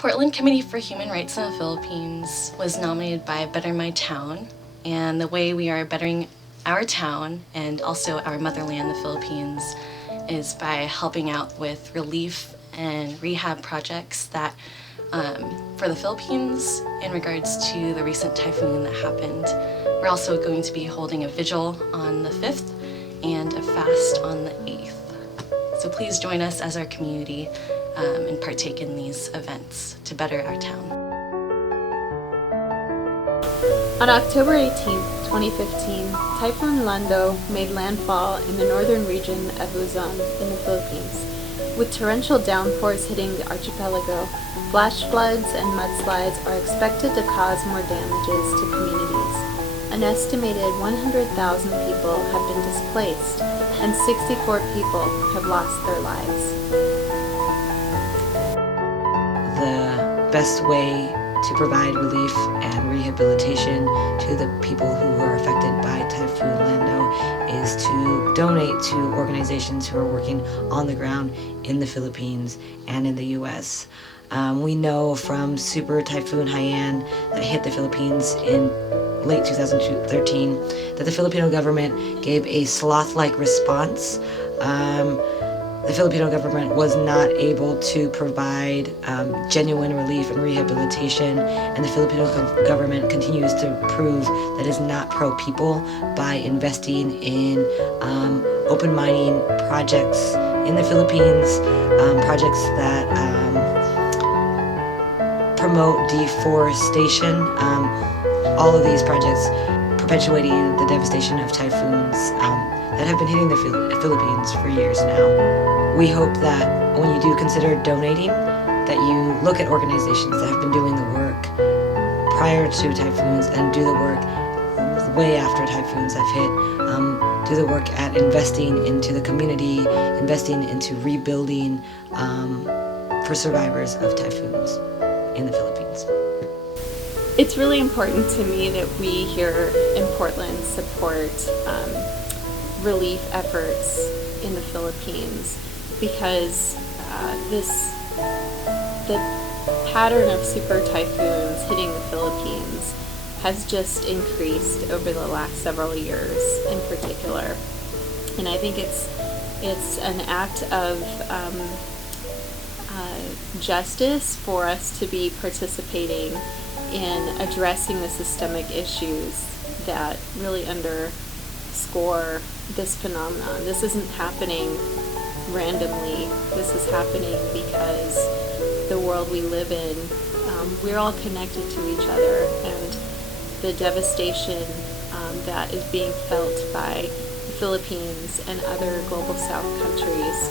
Portland Committee for Human Rights in the Philippines was nominated by Better My Town, and the way we are bettering our town and also our motherland, the Philippines, is by helping out with relief and rehab projects that for the Philippines in regards to the recent typhoon that happened. We're also going to be holding a vigil on the 5th and a fast on the 8th. So please join us as our community and partake in these events to better our town. On October 18, 2015, Typhoon Lando made landfall in the northern region of Luzon in the Philippines. With torrential downpours hitting the archipelago, flash floods and mudslides are expected to cause more damages to communities. An estimated 100,000 people have been displaced, and 64 people have lost their lives. The best way to provide relief and rehabilitation to the people who are affected by Typhoon Lando is to donate to organizations who are working on the ground in the Philippines and in the U.S. We know from Super Typhoon Haiyan that hit the Philippines in late 2013 that the Filipino government gave a sloth-like response. The Filipino government was not able to provide genuine relief and rehabilitation, and the Filipino government continues to prove that it is not pro-people by investing in open mining projects in the Philippines, projects that promote deforestation. All of these projects perpetuating the devastation of typhoons that have been hitting the Philippines for years now. We hope that when you do consider donating, that you look at organizations that have been doing the work prior to typhoons and do the work way after typhoons have hit. Do the work at investing into the community, investing into rebuilding for survivors of typhoons in the Philippines. It's really important to me that we here in Portland support relief efforts in the Philippines, because the pattern of super typhoons hitting the Philippines has just increased over the last several years in particular. And I think it's an act of justice for us to be participating in addressing the systemic issues that really underscore this phenomenon. This isn't happening randomly. This is happening because the world we live in, we're all connected to each other, and the devastation that is being felt by the Philippines and other global south countries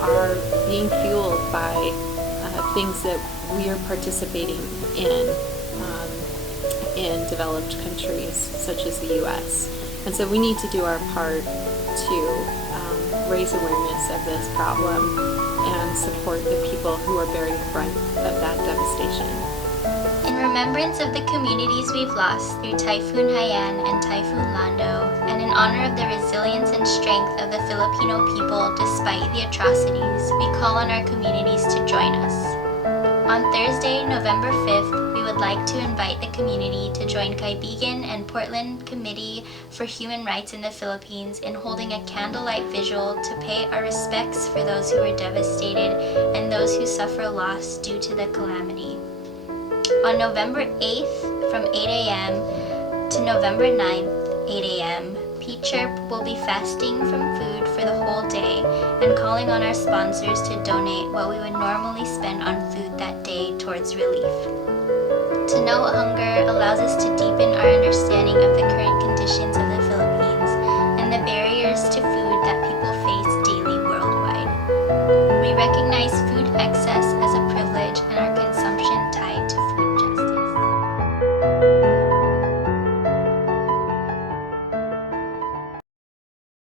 are being fueled by things that we are participating in developed countries such as the U.S. And so we need to do our part to raise awareness of this problem and support the people who are bearing the brunt of that devastation. In remembrance of the communities we've lost through Typhoon Haiyan and Typhoon Lando, and in honor of the resilience and strength of the Filipino people despite the atrocities, we call on our communities to join us. On Thursday, November 5th, we would like to invite the community to join Kaibigan and Portland Committee for Human Rights in the Philippines in holding a candlelight vigil to pay our respects for those who were devastated and those who suffer loss due to the calamity. On November 8th, from 8 a.m. to November 9th, 8 a.m., PCHRP will be fasting from food for the whole day and calling on our sponsors to donate what we would normally spend on food that day towards relief. To know hunger allows us to deepen our understanding